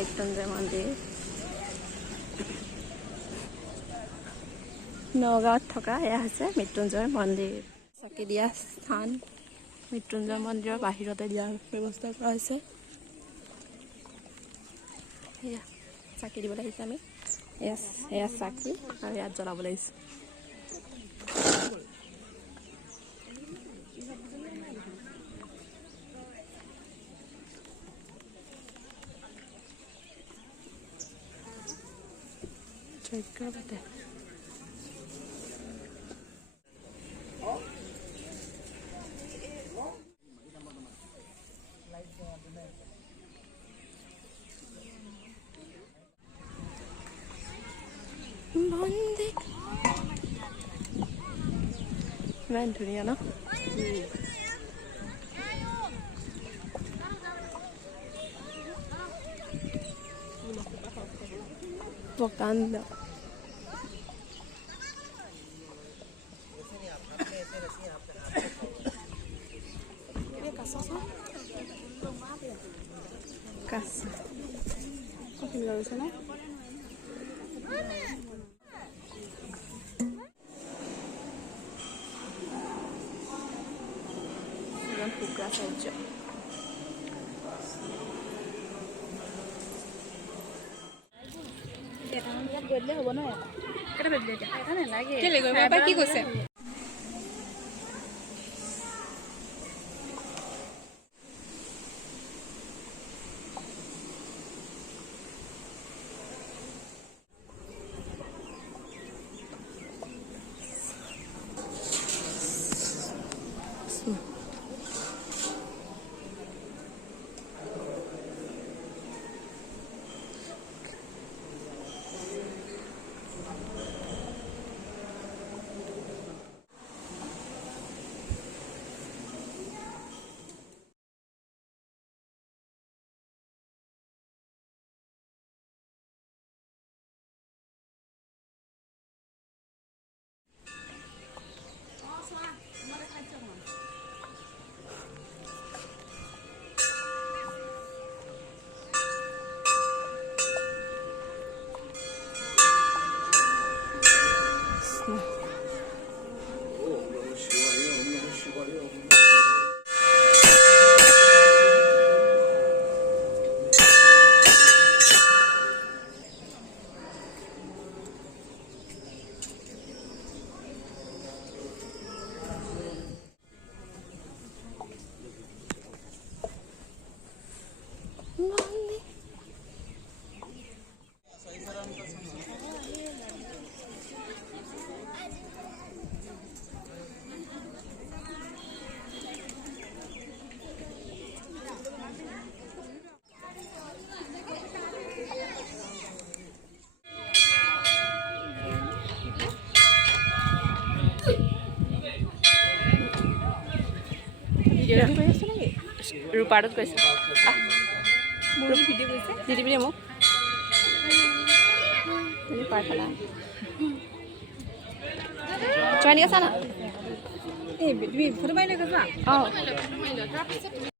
মৃত্যুঞ্জয় মন্দিৰ নগাঁৱত থকা এয়া হৈছে মৃত্যুঞ্জয় মন্দিৰ চাকি দিয়া স্থান মৃত্যুঞ্জয় মন্দিৰৰ বাহিৰতে দিয়াৰ ব্যৱস্থা কৰা হৈছে এয়া চাকি দিব লাগিছে আমি এয়া চাকি আৰু ইয়াত জ্বলাব লাগিছে Çekildi. Bandik. Ben dünya na. Tocando. Casa. ¿Cómo lo ves, no? Sigan jugar saja. Jangan buat dia, apa no? Kenapa buat dia? Kan lagi. Kau lagi, apa kiki kau se? Ruparot কৈছে মোৰ video কৈছে দিদি বুলি মোক তুমি পাৰফালা join আছা না এই ভিডিও ফটো মাৰি লৈ গৈছা